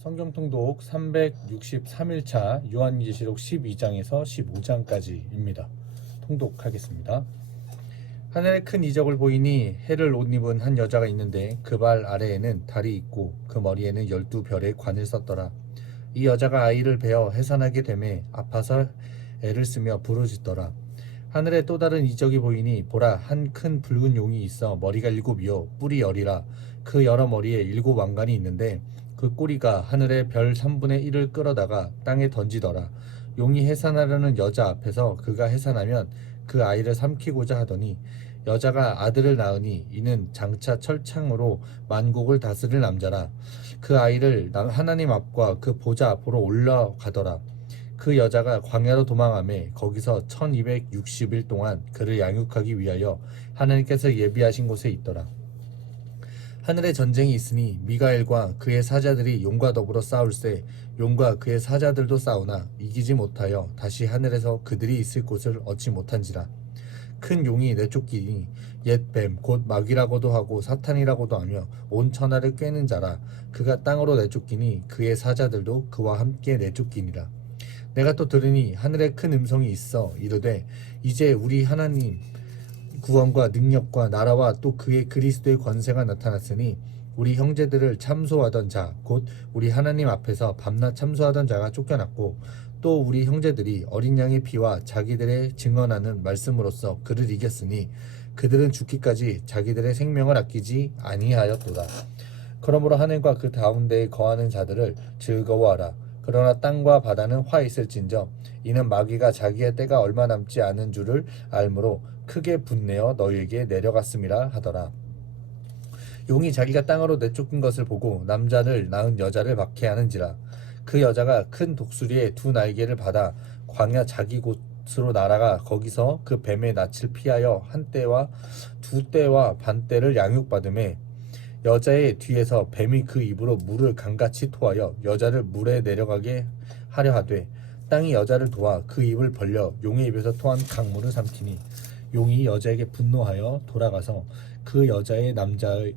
성경 통독 363일차 요한계시록 12장에서 15장까지입니다. 통독하겠습니다. 하늘에 큰 이적을 보이니 해를 옷 입은 한 여자가 있는데 그 발 아래에는 달이 있고 그 머리에는 12별의 관을 썼더라. 이 여자가 아이를 베어 해산하게 되매 아파서 애를 쓰며 부르짖더라. 하늘에 또 다른 이적이 보이니 보라, 한 큰 붉은 용이 있어 머리가 7이요 뿔이 10이라. 그 여러 머리에 7 왕관이 있는데 그 꼬리가 하늘의 별 3분의 1을 끌어다가 땅에 던지더라. 용이 해산하려는 여자 앞에서 그가 해산하면 그 아이를 삼키고자 하더니 여자가 아들을 낳으니 이는 장차 철창으로 만국을 다스릴 남자라. 그 아이를 하나님 앞과 그 보좌 앞으로 올라가더라. 그 여자가 광야로 도망하매 거기서 1260일 동안 그를 양육하기 위하여 하나님께서 예비하신 곳에 있더라. 하늘에 전쟁이 있으니 미가엘과 그의 사자들이 용과 더불어 싸울세. 용과 그의 사자들도 싸우나 이기지 못하여 다시 하늘에서 그들이 있을 곳을 얻지 못한지라. 큰 용이 내쫓기니 옛 뱀 곧 마귀라고도 하고 사탄이라고도 하며 온 천하를 꿰는 자라. 그가 땅으로 내쫓기니 그의 사자들도 그와 함께 내쫓기니라. 내가 또 들으니 하늘에 큰 음성이 있어 이르되 이제 우리 하나님 구원과 능력과 나라와 또 그의 그리스도의 권세가 나타났으니 우리 형제들을 참소하던 자 곧 우리 하나님 앞에서 밤낮 참소하던 자가 쫓겨났고 또 우리 형제들이 어린 양의 피와 자기들의 증언하는 말씀으로써 그를 이겼으니 그들은 죽기까지 자기들의 생명을 아끼지 아니하였도다. 그러므로 하늘과 그 가운데에 거하는 자들을 즐거워하라. 그러나 땅과 바다는 화 있을진저 이는 마귀가 자기의 때가 얼마 남지 않은 줄을 알므로 크게 분내어 너희에게 내려갔음이라 하더라. 용이 자기가 땅으로 내쫓긴 것을 보고 남자를 낳은 여자를 박해하는지라. 그 여자가 큰 독수리의 2 날개를 받아 광야 자기 곳으로 날아가 거기서 그 뱀의 낯을 피하여 1때와 2때와 반때를 양육받음에 여자의 뒤에서 뱀이 그 입으로 물을 강같이 토하여 여자를 물에 내려가게 하려 하되 땅이 여자를 도와 그 입을 벌려 용의 입에서 토한 강물을 삼키니 용이 여자에게 분노하여 돌아가서 그 여자의 남자의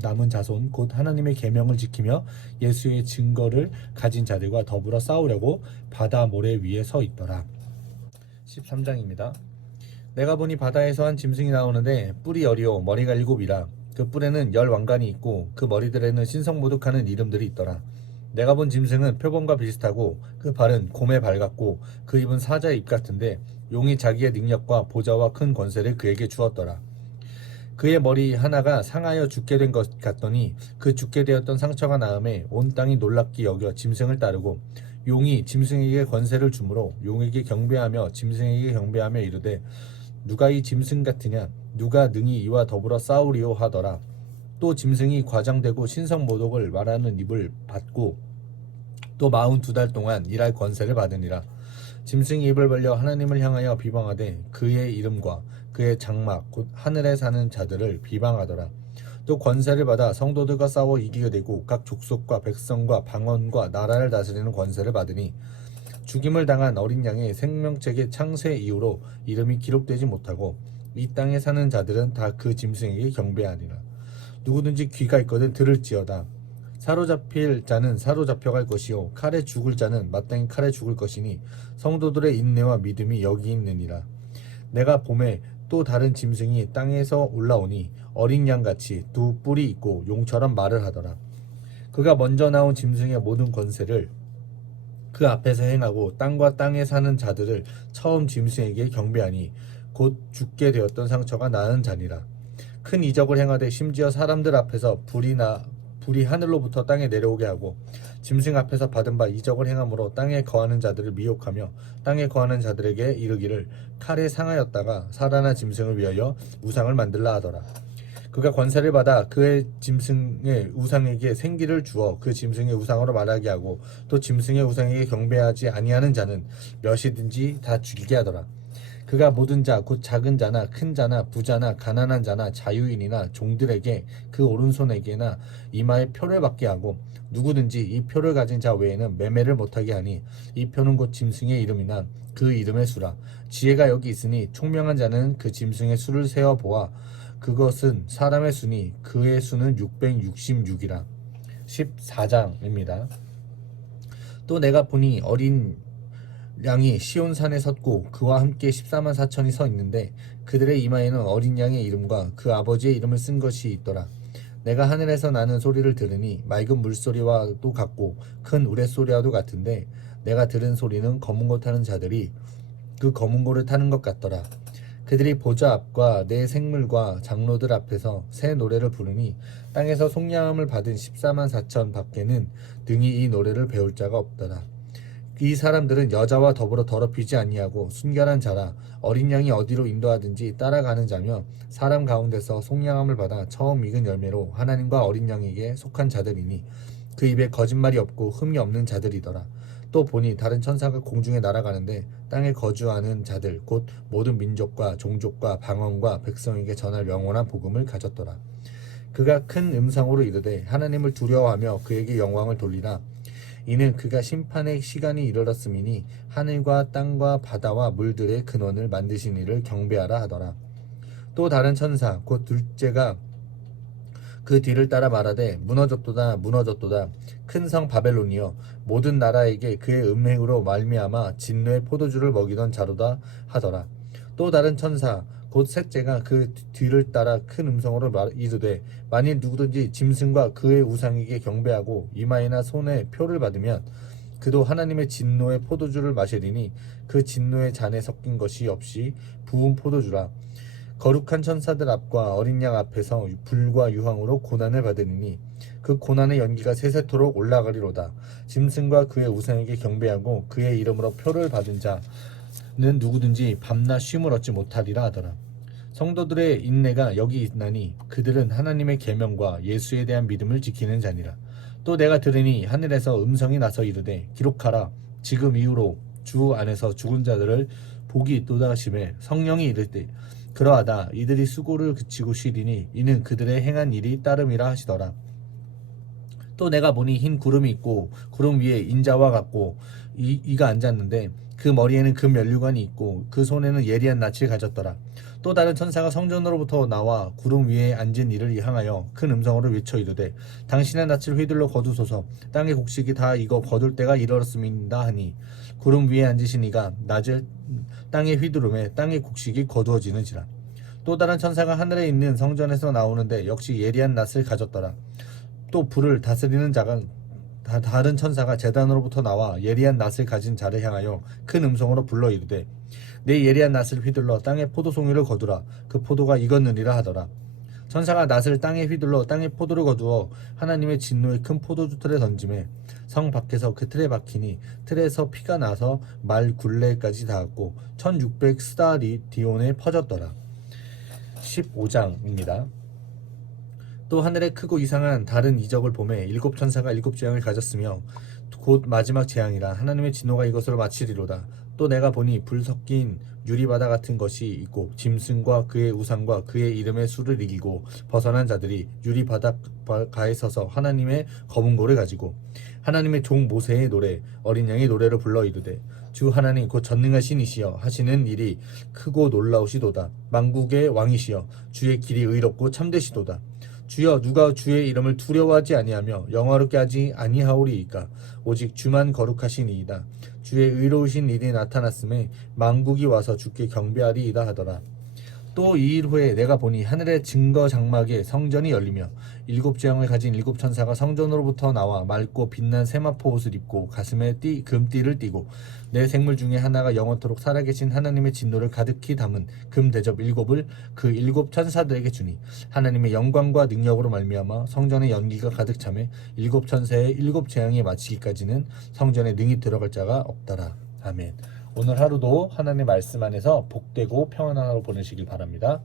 남은 자손 곧 하나님의 계명을 지키며 예수의 증거를 가진 자들과 더불어 싸우려고 바다 모래 위에 서 있더라. 13장입니다. 내가 보니 바다에서 한 짐승이 나오는데 뿔이 10이요 머리가 7이라. 그 뿔에는 10 왕관이 있고 그 머리들에는 신성모독하는 이름들이 있더라. 내가 본 짐승은 표범과 비슷하고 그 발은 곰의 발 같고 그 입은 사자의 입 같은데 용이 자기의 능력과 보좌와 큰 권세를 그에게 주었더라. 그의 머리 하나가 상하여 죽게 된 것 같더니 그 죽게 되었던 상처가 나음에 온 땅이 놀랍게 여겨 짐승을 따르고 용이 짐승에게 권세를 주므로 용에게 경배하며 짐승에게 경배하며 이르되 누가 이 짐승 같으냐 누가 능히 이와 더불어 싸우리오 하더라. 또 짐승이 과장되고 신성모독을 말하는 입을 받고 또 42달 동안 일할 권세를 받으니라. 짐승이 입을 벌려 하나님을 향하여 비방하되 그의 이름과 그의 장막 곧 하늘에 사는 자들을 비방하더라. 또 권세를 받아 성도들과 싸워 이기게 되고 각 족속과 백성과 방언과 나라를 다스리는 권세를 받으니 죽임을 당한 어린 양의 생명책의 창세 이후로 이름이 기록되지 못하고 이 땅에 사는 자들은 다 그 짐승에게 경배하니라. 누구든지 귀가 있거든 들을지어다. 사로잡힐 자는 사로잡혀갈 것이요 칼에 죽을 자는 마땅히 칼에 죽을 것이니 성도들의 인내와 믿음이 여기 있느니라. 내가 봄에 또 다른 짐승이 땅에서 올라오니 어린 양같이 2 뿔이 있고 용처럼 말을 하더라. 그가 먼저 나온 짐승의 모든 권세를 그 앞에서 행하고 땅과 땅에 사는 자들을 처음 짐승에게 경배하니 곧 죽게 되었던 상처가 나은 자니라. 큰 이적을 행하되 심지어 사람들 앞에서 불이 하늘로부터 땅에 내려오게 하고 짐승 앞에서 받은 바 이적을 행함으로 땅에 거하는 자들을 미혹하며 땅에 거하는 자들에게 이르기를 칼에 상하였다가 살아난 짐승을 위하여 우상을 만들라 하더라. 그가 권세를 받아 그의 짐승의 우상에게 생기를 주어 그 짐승의 우상으로 말하게 하고 또 짐승의 우상에게 경배하지 아니하는 자는 몇이든지 다 죽이게 하더라. 그가 모든 자 곧 작은 자나 큰 자나 부자나 가난한 자나 자유인이나 종들에게 그 오른손에게나 이마에 표를 받게 하고 누구든지 이 표를 가진 자 외에는 매매를 못하게 하니 이 표는 곧 짐승의 이름이나 그 이름의 수라. 지혜가 여기 있으니 총명한 자는 그 짐승의 수를 세어 보아 그것은 사람의 수니 그의 수는 666이라. 14장입니다. 또 내가 보니 어린 양이 시온산에 섰고 그와 함께 14만 4천이 서 있는데 그들의 이마에는 어린 양의 이름과 그 아버지의 이름을 쓴 것이 있더라. 내가 하늘에서 나는 소리를 들으니 맑은 물소리와도 같고 큰 우레소리와도 같은데 내가 들은 소리는 검은 고 타는 자들이 그 검은 고를 타는 것 같더라. 그들이 보좌 앞과 내 생물과 장로들 앞에서 새 노래를 부르니 땅에서 속량함을 받은 14만 4천 밖에는 능히 이 노래를 배울 자가 없더라. 이 사람들은 여자와 더불어 더럽히지 아니하고 순결한 자라. 어린 양이 어디로 인도하든지 따라가는 자며 사람 가운데서 속량함을 받아 처음 익은 열매로 하나님과 어린 양에게 속한 자들이니 그 입에 거짓말이 없고 흠이 없는 자들이더라. 또 보니 다른 천사가 공중에 날아가는데 땅에 거주하는 자들 곧 모든 민족과 종족과 방언과 백성에게 전할 영원한 복음을 가졌더라. 그가 큰 음성으로 이르되 하나님을 두려워하며 그에게 영광을 돌리라. 이는 그가 심판의 시간이 이르렀음이니 하늘과 땅과 바다와 물들의 근원을 만드신 이를 경배하라 하더라. 또 다른 천사 곧 둘째가 그 뒤를 따라 말하되 무너졌도다 무너졌도다 큰 성 바벨론이여 모든 나라에게 그의 음행으로 말미암아 진노의 포도주를 먹이던 자로다 하더라. 또 다른 천사 곧 셋째가 그 뒤를 따라 큰 음성으로 이르되 만일 누구든지 짐승과 그의 우상에게 경배하고 이마에나 손에 표를 받으면 그도 하나님의 진노의 포도주를 마시리니 그 진노의 잔에 섞인 것이 없이 부은 포도주라. 거룩한 천사들 앞과 어린 양 앞에서 불과 유황으로 고난을 받으리니 그 고난의 연기가 세세토록 올라가리로다. 짐승과 그의 우상에게 경배하고 그의 이름으로 표를 받은 자는 누구든지 밤낮 쉼을 얻지 못하리라 하더라. 성도들의 인내가 여기 있나니 그들은 하나님의 계명과 예수에 대한 믿음을 지키는 자니라. 또 내가 들으니 하늘에서 음성이 나서 이르되 기록하라. 지금 이후로 주 안에서 죽은 자들을 복이 있도다 하시매 성령이 이르되 그러하다. 이들이 수고를 그치고 쉬리니 이는 그들의 행한 일이 따름이라 하시더라. 또 내가 보니 흰 구름이 있고 구름 위에 인자와 같고 이가 앉았는데 그 머리에는 금 면류관이 있고 그 손에는 예리한 낯을 가졌더라. 또 다른 천사가 성전으로부터 나와 구름 위에 앉은 이를 향하여 큰 음성으로 외쳐 이르되 당신의 낯을 휘둘러 거두소서. 땅의 곡식이 다 익어 거둘 때가 이르렀음이다 하니 구름 위에 앉으신 이가 낯을 땅에 휘두르매 땅의 곡식이 거두어지는지라. 또 다른 천사가 하늘에 있는 성전에서 나오는데 역시 예리한 낯을 가졌더라. 또 불을 다스리는 자가 다른 천사가 제단으로부터 나와 예리한 낫을 가진 자를 향하여 큰 음성으로 불러 이르되 내 예리한 낫을 휘둘러 땅에 포도송이를 거두라. 그 포도가 익었느니라 하더라. 천사가 낫을 땅에 휘둘러 땅에 포도를 거두어 하나님의 진노의 큰 포도주 틀에 던지매 성 밖에서 그 틀에 박히니 틀에서 피가 나서 말 굴레까지 닿았고 1600 스타디온에 퍼졌더라. 15장입니다. 또 하늘에 크고 이상한 다른 이적을 보매 일곱 천사가 일곱 재앙을 가졌으며 곧 마지막 재앙이라. 하나님의 진노가 이것으로 마치리로다. 또 내가 보니 불 섞인 유리바다 같은 것이 있고 짐승과 그의 우상과 그의 이름의 수를 이기고 벗어난 자들이 유리바닷가에 서서 하나님의 검은 고를 가지고 하나님의 종 모세의 노래 어린 양의 노래를 불러 이르되 주 하나님 곧 전능하신 이시여 하시는 일이 크고 놀라우시도다. 만국의 왕이시여 주의 길이 의롭고 참되시도다. 주여 누가 주의 이름을 두려워하지 아니하며 영화롭게 하지 아니하오리이까. 오직 주만 거룩하시니이다. 주의 의로우신 일이 나타났음에 만국이 와서 주께 경배하리이다 하더라. 또 2일 후에 내가 보니 하늘의 증거 장막에 성전이 열리며 일곱 재앙을 가진 일곱 천사가 성전으로부터 나와 맑고 빛난 세마포 옷을 입고 가슴에 금띠를 띠고 내 생물 중에 하나가 영원토록 살아계신 하나님의 진노를 가득히 담은 금 대접 일곱을 그 일곱 천사들에게 주니 하나님의 영광과 능력으로 말미암아 성전의 연기가 가득 차매 일곱 천사의 일곱 재앙이 마치기까지는 성전에 능히 들어갈 자가 없더라. 아멘. 오늘 하루도 하나님의 말씀 안에서 복되고 평안한 하루 보내시길 바랍니다.